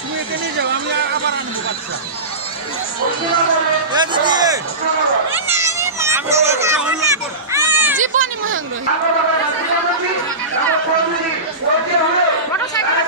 তুমি এতে নিয়ে যাও, আমি আবার আনবো বাচ্চা। জীবনী মহেন্দ্র মোটরসাইকেল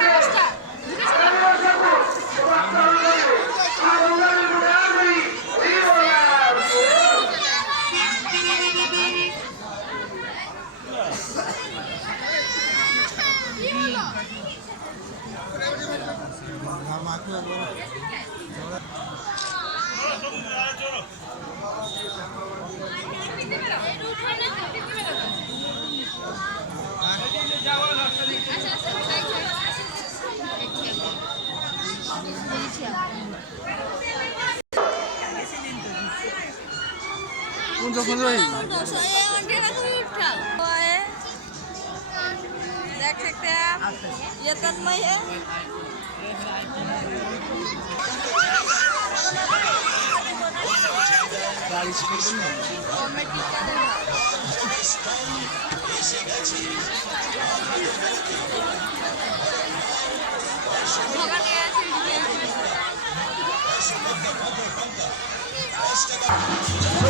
देख सकते हैं आप, ये तन्मय है।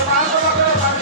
भगवान